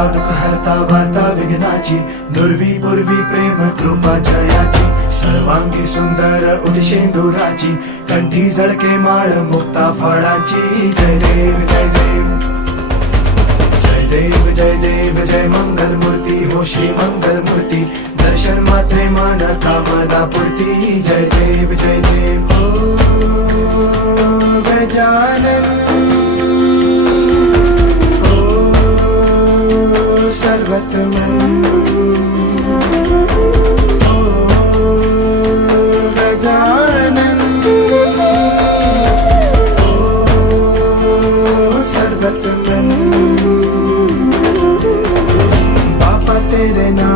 हरता दुःख हरता वार्ता विघ्नाची, दुर्वी पूर्वी प्रेम कृपा जयाची, सर्वांगी सुंदर उदिशेंदुराची, कंठी झळके माळ मुक्ता फळाची. जय देव जय देव जय देव जय देव जय मंगल मूर्ती हो श्री मंगल मूर्ती, दर्शन मात्रे मन कामना पूर्ती. जय देव जय देव हो गजानन हो सर्वतमन हो गजानन हो सर्वतमन. बापा तेरे नाम